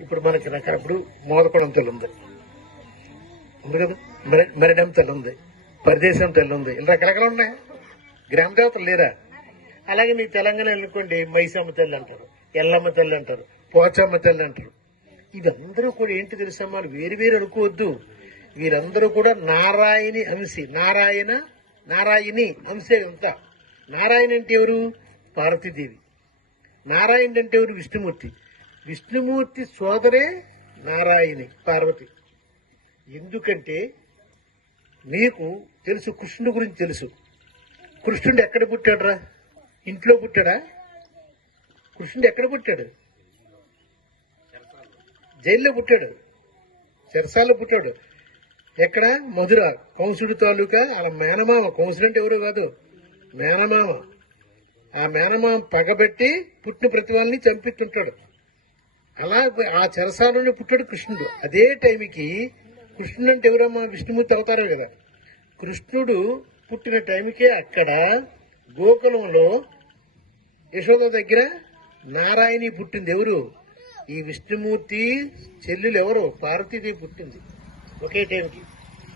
ఇప్పుడు మనకి రకాల ఇప్పుడు మోదకొండం తెల్లు ఉంది ఉంది కదా? మెర- మెరడం తెల్లు ఉంది పరిదేశం తెల్లు ఉంది ఇలా రకరకాలు ఉన్నాయి. గ్రామ దేవతలు లేరా? అలాగే మీ తెలంగాణ వెళ్ళుకోండి మైసమ్మ తల్లి అంటారు ఎల్లమ్మ తల్లి అంటారు పోచమ్మ తల్లి అంటారు. ఇదందరూ కూడా ఏంటి తెలుసమ్మా వేరు వేరు అనుకోవద్దు. వీరందరూ కూడా నారాయణి అంశి నారాయణ నారాయణి అంశే అంతా. నారాయణ అంటే ఎవరు? పార్వతీదేవి. నారాయణ అంటే ఎవరు? విష్ణుమూర్తి. విష్ణుమూర్తి సోదరే నారాయణి పార్వతి. ఎందుకంటే నీకు తెలుసు కృష్ణుడి గురించి తెలుసు. కృష్ణుడు ఎక్కడ పుట్టాడురా? ఇంట్లో పుట్టాడా? కృష్ణుడు ఎక్కడ పుట్టాడు? జైల్లో పుట్టాడు. చెరసాల్లో పుట్టాడు. ఎక్కడ? మధుర కంసుడు తాలూకా అలా మేనమామ. కంసుడు అంటే ఎవరు కాదు మేనమామ. ఆ మేనమామ పగబెట్టి పుట్టిన ప్రతి వాళ్ళని చంపిస్తుంటాడు. అలా ఆ చెరసాలోనే పుట్టాడు కృష్ణుడు. అదే టైంకి కృష్ణుడు అంటే ఎవరమ్మా? విష్ణుమూర్తి అవతారం కదా. కృష్ణుడు పుట్టిన టైంకే అక్కడ గోకులంలో యశోద దగ్గర నారాయణి పుట్టింది. ఎవరు? ఈ విష్ణుమూర్తి చెల్లెలు ఎవరు? పార్వతీదేవి పుట్టింది ఒకే టైంకి.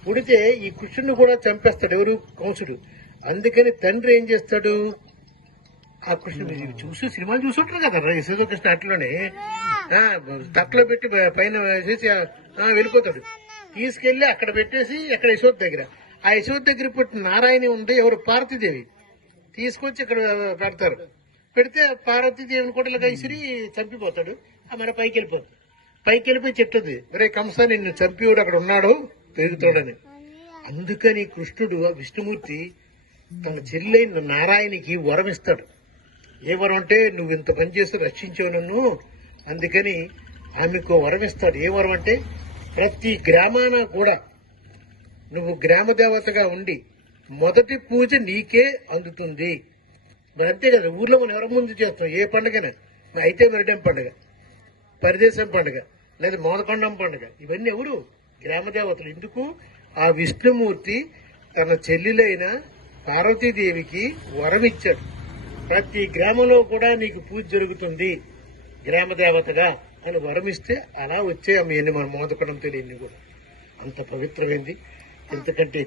పుడితే ఈ కృష్ణుడు కూడా చంపేస్తాడు ఎవరు? కంసుడు. అందుకని తండ్రి ఏం చేస్తాడు? ఆ కృష్ణుడు ఇవి చూసి సినిమాలు చూసుంటారు కదా యశోద కృష్ణ అట్లోనే తట్లో పెట్టి పైన వేసేసి ఆ, వెళ్ళిపోతాడు. తీసుకెళ్ళి అక్కడ పెట్టేసి అక్కడ యశోద దగ్గర. ఆ యశోద దగ్గర పుట్టిన నారాయణి ఉంది ఎవరు? పార్వతీదేవి. తీసుకొచ్చి ఇక్కడ పెడతారు. పెడితే పార్వతీదేవిని కూడా ఇలాగ ఇసిరి చంపిపోతాడు. ఆ మన పైకి వెళ్ళిపోతుంది పైకి వెళ్ళిపోయి చెప్తుంది రే కంస నిన్ను చంపివాడు అక్కడ ఉన్నాడు పెరుగుతాడని అందుకని కృష్ణుడు ఆ విష్ణుమూర్తి తన చెల్లైన నారాయణికి వరం ఇస్తాడు. ఏ అంటే నువ్వు ఇంత పని చేసి రక్షించావు నన్ను. అందుకని ఆమెకు వరం ఇస్తాడు. ఏ వరం అంటే ప్రతి గ్రామాన కూడా నువ్వు గ్రామ దేవతగా ఉండి మొదటి పూజ నీకే అందుతుంది. మరి అంతే కదా ఊర్లో మనం ఎవరి ముందు చేస్తాం? ఏ పండుగనే. అయితే మెరడం పండుగ పరిదేశం పండుగ లేదా మోదకొండం పండుగ. ఇవన్నీ ఎవరు? గ్రామ దేవతలు. ఎందుకు? ఆ విష్ణుమూర్తి తన చెల్లెలైన పార్వతీదేవికి వరం ఇచ్చాడు. ప్రతి గ్రామంలో కూడా నీకు పూజ జరుగుతుంది గ్రామ దేవతగా అని వరమిస్తే అలా వచ్చే ఆమె మన మోదకడంతో తెలియని కూడా. అంత పవిత్రమైంది. ఎందుకంటే